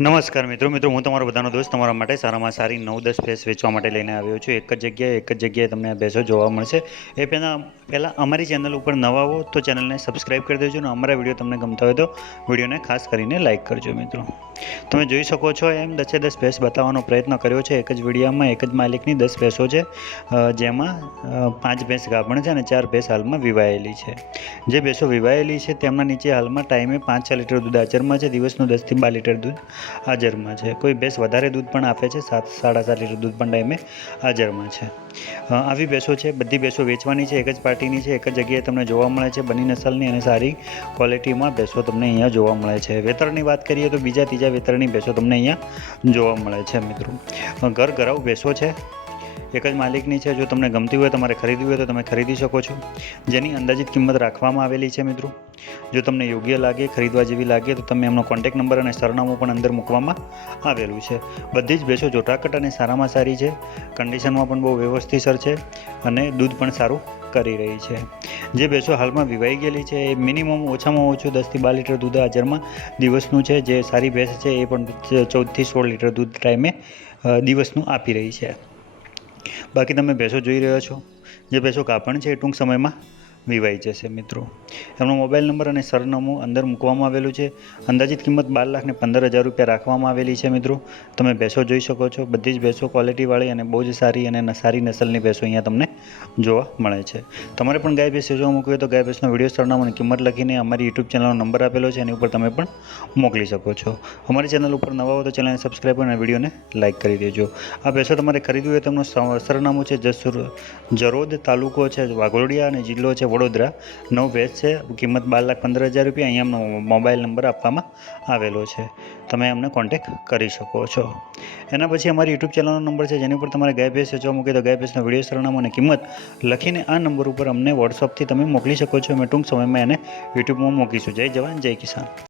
નમસ્કાર મિત્રો મિત્રો, હું તમારો બધાનો દોસ્ત, તમારા માટે સારામાં સારી નવ દસ ભેંસ વેચવા માટે લઈને આવ્યો છું. એક જ જગ્યાએ, એક જ જગ્યાએ તમને ભેંસો જોવા મળશે. એ પહેલાં પહેલાં અમારી ચેનલ ઉપર નવા હો તો ચેનલને સબસ્ક્રાઈબ કરી દેજો અને અમારા વીડિયો તમને ગમતા હોય તો વિડીયોને ખાસ કરીને લાઇક કરજો મિત્રો. તમે જોઈ શકો છો એમ દસે દસ ભેંસ બતાવવાનો પ્રયત્ન કર્યો છે. એક જ વિડીયામાં, એક જ માલિકની દસ ભેંસો છે. જેમાં પાંચ ભેંસ ગાભણ છે અને ચાર ભેંસ હાલમાં વિવાયેલી છે. જે ભેંસો વિવાયેલી છે, તેમના નીચે હાલમાં ટાઈમે પાંચ છ લીટર દૂધ હાજરમાં છે. દિવસનું દસથી બાર લીટર દૂધ હાજરમાં છે. કોઈ ભેંસ વધારે દૂધ પણ આપે છે, સાત સાડા સાત લીટર દૂધ પણ ટાઈમે હાજરમાં છે. આવી ભેંસો છે, બધી ભેંસો વેચવાની છે, એક જ પાર્ટીની છે, એક જ જગ્યાએ તમને જોવા મળે છે બની નસલની અને સારી ક્વોલિટીમાં ભેંસો તમને અહીંયા જોવા મળે છે. વેતરની વાત કરીએ તો બીજા ત્રીજા વેતરની ભેંસો તમને અહીંયા જોવા મળે છે મિત્રો. ઘર ઘરાવ ભેંસો છે. એક જ માલિકની છે, જો તમને ગમતી હોય, તમારે ખરીદવી હોય તો તમે ખરીદી શકો છો. જેની અંદાજિત કિંમત રાખવામાં આવેલી છે, મિત્રો. જો તમને યોગ્ય લાગે, ખરીદવા જેવી લાગે, તો તમે એમનો કોન્ટેક નંબર અને સરનામું પણ અંદર મૂકવામાં આવેલું છે. બધી જ ભેંસો જોટાકટ અને સારામાં સારી છે. કન્ડિશનમાં પણ બહુ વ્યવસ્થિતસર છે અને દૂધ પણ સારું કરી રહી છે. જે ભેંસો હાલમાં વિવાઈ ગયેલી છે, એ મિનિમમ ઓછામાં ઓછું દસથી બાર લીટર દૂધ હાજરમાં દિવસનું છે. જે સારી ભેંસ છે, એ પણ ચૌદથી સોળ લીટર દૂધ ટાઈમે દિવસનું આપી રહી છે. બાકી તમે ભેંસો જોઈ રહ્યા છો. જે ભેંસો કાપણ છે એ ટૂંક સમયમાં વિવાઈ જશે મિત્રો. એમનો મોબાઈલ નંબર અને સરનામું અંદર મૂકવામાં આવેલું છે. અંદાજિત કિંમત બાર લાખ ને પંદર હજાર રૂપિયા રાખવામાં આવેલી છે મિત્રો. તમે ભેંસો જોઈ શકો છો. બધી જ ભેંસો ક્વોલિટીવાળી અને બહુ જ સારી અને સારી નસલની ભેંસો અહીંયા તમને જોવા મળે છે. તમારે પણ ગાય ભેંસ જોવા મૂકવી તો ગાય ભેંસનો વીડિયો, સરનામું અને કિંમત લખીને અમારી યુટ્યુબ ચેનલનો નંબર આપેલો છે. એની ઉપર તમે પણ મોકલી શકો છો. અમારી ચેનલ ઉપર નવા હો તો ચેનલને સબસ્ક્રાઈબ અને વિડીયોને લાઇક કરી દેજો. આ ભેંસો તમારે ખરીદવી હોય તેમનું સરનામું છે જસુર, જરોદ તાલુકો છે, વાઘોડિયા અને જિલ્લો છે વડોદરા નવ ભેજ છે. કિંમત બાર લાખ પંદર હજાર રૂપિયા. અહીંયા એમનો મોબાઈલ નંબર આપવામાં આવેલો છે. તમે અમને કોન્ટેક કરી શકો છો. એના પછી અમારી યુટ્યુબ ચેનલનો નંબર છે. જેની ઉપર તમારે ગાય ભેંસ વેચવા મૂકે તો ગાય ભેંસનો વીડિયો સરનામું અને કિંમત લખીને આ નંબર ઉપર અમને વોટ્સઅપથી તમે મોકલી શકો છો. અમે ટૂંક સમયમાં એને યુટ્યુબમાં મૂકીશું. જય જવાન, જય કિસાન.